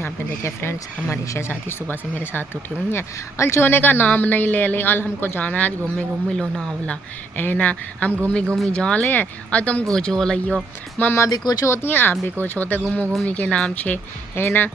यहाँ पे देखिए फ्रेंड्स, हमारी शहजादी सुबह से मेरे साथ उठी हुई हैं। अल सोने का नाम नहीं ले ले। अल हमको जाना है आज घूमी घूमी लोनावला है ना। हम घूमी घूमी जा ले हैं और तुम कुछ हो लियो। मम्मा भी कुछ होती हैं, आप भी कुछ होते घूमो घूमी के नाम से, है ना।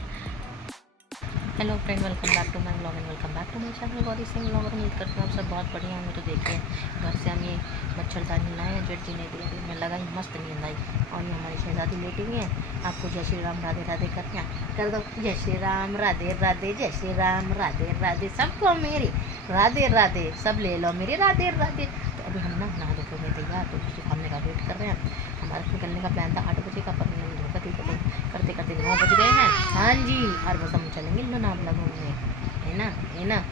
Hello friend, welcome back to my blog and welcome back to my channel Gauri Singh blog. उम्मीद करती हूँ आप सब बहुत बढ़िया होंगे। तो देखिए घर से हम ये मच्छरदानी लाए हैं, जेट जीने के लिए में लगाई, मस्त नींद आई। और ये हमारी शहजादी लेटी हुई है। आपको जय श्री राम राधे राधे करते हैं, कर दो जय श्री राम राधे राधे, जय श्री राम राधे राधे, सबको मेरी राधे राधे, सब ले लो मेरी राधे राधे। तो अभी हम ना नहा धो के तैयार, तो कुछ खाने का वेट कर रहे हैं। हमारा निकलने का प्लान था 8 बजे का, पर हमने धोखा दी करते करते 9 बज गए हैं। हाँ जी, और बस हम चलेंगे लोनावला घूमने, है ना, है ना।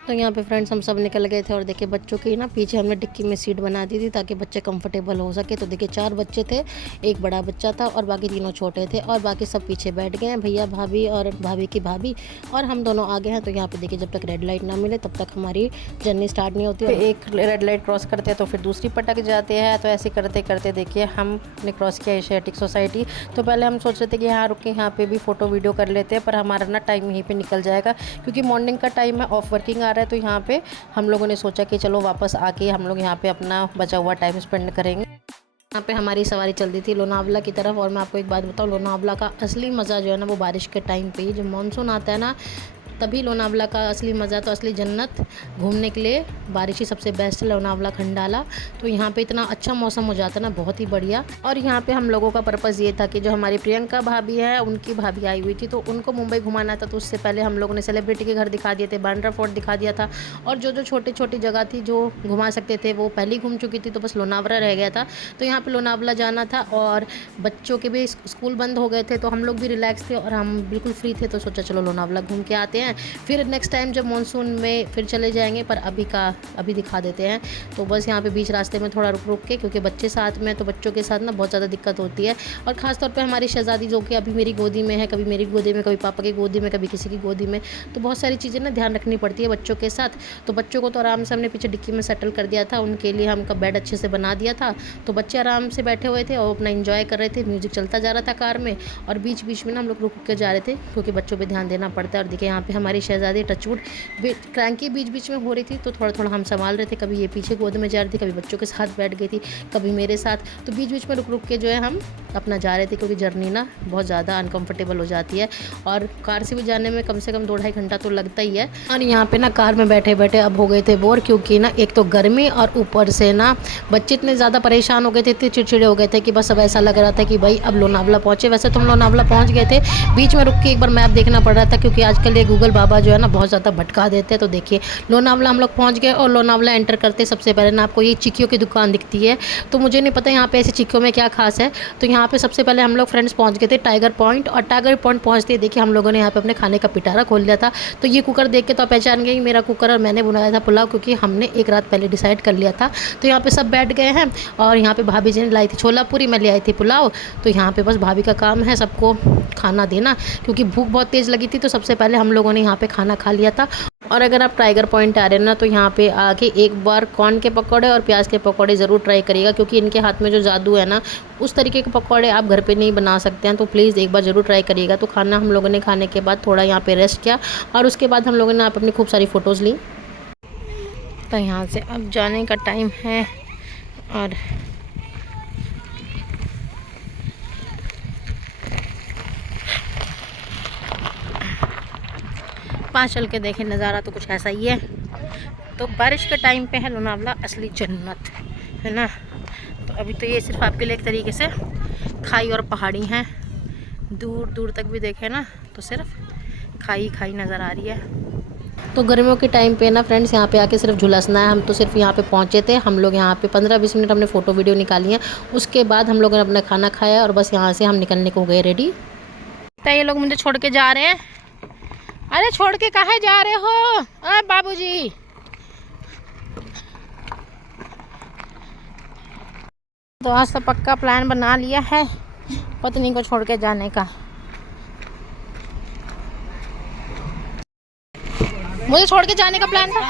तो यहाँ पे फ्रेंड्स हम सब निकल गए थे और देखिए बच्चों की ना पीछे हमने डिक्की में सीट बना दी थी ताकि बच्चे कंफर्टेबल हो सके। तो देखिए 4 बच्चे थे, एक बड़ा बच्चा था और बाकी तीनों छोटे थे, और बाकी सब पीछे बैठ गए हैं, भैया भाभी और भाभी की भाभी, और हम दोनों आगे हैं। तो यहाँ पे देखिए जब तक रेड लाइट ना मिले तब तक हमारी जर्नी स्टार्ट नहीं होती है। एक रेड लाइट क्रॉस करते हैं तो फिर दूसरी पटक जाते हैं। तो ऐसे करते करते देखिए हमने क्रॉस किया एशियाटिक सोसाइटी। तो पहले हम सोच रहे थे कि यहाँ रुक के यहाँ पे भी फ़ोटो वीडियो कर लेते हैं, पर हमारा ना टाइम यहीं पर निकल जाएगा क्योंकि मॉर्निंग का टाइम है, ऑफ वर्किंग आ रहा है। तो यहाँ पे हम लोगों ने सोचा कि चलो वापस आके हम लोग यहाँ पे अपना बचा हुआ टाइम स्पेंड करेंगे। यहाँ पे हमारी सवारी चल रही थी लोनावला की तरफ। और मैं आपको एक बात बताऊँ, लोनावला का असली मज़ा जो है ना वो बारिश के टाइम पे ही, जब मानसून आता है ना तभी लोनावला का असली मज़ा, तो असली जन्नत घूमने के लिए बारिश ही सबसे बेस्ट है। लोनावला खंडाला, तो यहाँ पे इतना अच्छा मौसम हो जाता है ना, बहुत ही बढ़िया। और यहाँ पे हम लोगों का पर्पज़ ये था कि जो हमारी प्रियंका भाभी है उनकी भाभी आई हुई थी, तो उनको मुंबई घुमाना था। तो उससे पहले हम लोगों ने सेलिब्रिटी के घर दिखा दिए थे, बांद्रा फोर्ट दिखा दिया था, और जो जो छोटी छोटी जगह थी जो घुमा सकते थे वो पहले ही घूम चुकी थी। तो बस लोनावला रह गया था। तो यहाँ पर लोनावला जाना था, और बच्चों के भी स्कूल बंद हो गए थे, तो हम लोग भी रिलैक्स थे और हम बिल्कुल फ्री थे। तो सोचा चलो लोनावला घूम के आते हैं, फिर नेक्स्ट टाइम जब मानसून में फिर चले जाएंगे। पर अभी दिखा देते हैं। तो बस यहाँ पे बीच रास्ते में थोड़ा रुक रुक के, क्योंकि बच्चे साथ में, तो बच्चों के साथ ना बहुत ज़्यादा दिक्कत होती है। और ख़ास तौर पे हमारी शहजादी जो कि अभी मेरी गोदी में है, कभी मेरी गोदी में, कभी पापा की गोदी में, कभी किसी की गोदी में, तो बहुत सारी चीज़ें ना ध्यान रखनी पड़ती है बच्चों के साथ। तो बच्चों को तो आराम से हमने पीछे डिक्की में सेटल कर दिया था, उनके लिए हमका बेड अच्छे से बना दिया था। तो बच्चे आराम से बैठे हुए थे और अपना इंजॉय कर रहे थे, म्यूज़िक चलता जा रहा था कार में। और बीच बीच में ना हम लोग रुक के जा रहे थे क्योंकि बच्चों पर ध्यान देना पड़ता है। और देखिए यहाँ पे हमारी शहजादी टचवुड क्रैंकी बीच बीच में हो रही थी, तो थोड़ा थोड़ा हम संभाल रहे थे। कभी ये पीछे गोद में जा रही थी, कभी बच्चों के साथ बैठ गई थी, कभी मेरे साथ। तो बीच बीच में रुक रुक के जो है हम अपना जा रहे थे, क्योंकि जर्नी ना बहुत ज़्यादा अनकंफर्टेबल हो जाती है। और कार से भी जाने में कम से कम 2-2.5 घंटा तो लगता ही है। और यहाँ पे ना कार में बैठे बैठे अब हो गए थे बोर, क्योंकि ना एक तो गर्मी और ऊपर से ना बच्चे इतने ज़्यादा परेशान हो गए थे, इतने चिड़चिड़े हो गए थे कि बस अब ऐसा लग रहा था कि भाई अब लोनावला पहुँचे। वैसे तो हम लोनावला पहुँच गए थे, बीच में रुक के एक बार मैप देखना पड़ रहा था, क्योंकि आजकल ये गूगल बाबा जो है ना बहुत ज़्यादा भटका देते हैं। तो देखिए लोनावला हम लोग पहुंच गए, और लोनावला एंटर करते सबसे पहले ना आपको ये चिक्कियों की दुकान दिखती है। तो मुझे नहीं पता यहाँ पे ऐसे चिक्कियों में क्या खास है। तो यहाँ पे सबसे पहले हम लोग फ्रेंड्स पहुंच गए थे टाइगर पॉइंट, और टाइगर पॉइंट पहुंचते ही देखिए हम लोगों ने यहाँ पे अपने खाने का पिटारा खोल लिया था। तो ये कुकर देख के तो पहचान गई मेरा कुकर, और मैंने बनाया था पुलाव, क्योंकि हमने एक रात पहले डिसाइड कर लिया था। तो यहाँ पे सब बैठ गए हैं, और यहाँ पे भाभी जी ने लाई थी छोला पूरी, मैं ले आई थी पुलाव। तो यहाँ पे बस भाभी का काम है सबको खाना देना, क्योंकि भूख बहुत तेज़ लगी थी। तो सबसे पहले हम लोगों ने यहाँ पे खाना खा लिया था। और अगर आप टाइगर पॉइंट आ रहे हैं ना, तो यहाँ पे आके एक बार कॉर्न के पकौड़े और प्याज के पकौड़े ज़रूर ट्राई करिएगा, क्योंकि इनके हाथ में जो जादू है ना, उस तरीके के पकौड़े आप घर पे नहीं बना सकते हैं। तो प्लीज़ एक बार ज़रूर ट्राई करिएगा। तो खाना हम लोगों ने खाने के बाद थोड़ा यहाँ पे रेस्ट किया, और उसके बाद हम लोगों ने अपनी खूब सारी फ़ोटोज़ ली। तो यहाँ से अब जाने का टाइम है, और पास चल के देखें नज़ारा तो कुछ ऐसा ही है। तो बारिश के टाइम पे है लोनावला असली जन्नत, है ना। तो अभी तो ये सिर्फ आपके लिए एक तरीके से खाई और पहाड़ी हैं, दूर दूर तक भी देखें ना तो सिर्फ खाई खाई नज़र आ रही है। तो गर्मियों के टाइम पे ना फ्रेंड्स यहाँ पे आके सिर्फ झुलसना है। हम तो सिर्फ यहाँ पे पहुँचे थे, हम लोग यहाँ पे 15-20 मिनट हमने फ़ोटो वीडियो निकाली है। उसके बाद हम लोगों ने अपना खाना खाया, और बस यहाँ से हम निकलने को हो गए रेडी। तो ये लोग मुझे छोड़ के जा रहे हैं। अरे छोड़ के कहाँ जा रहे हो बाबूजी? तो आज तो पक्का प्लान बना लिया है पत्नी को छोड़ के जाने का। मुझे छोड़ के जाने का प्लान था।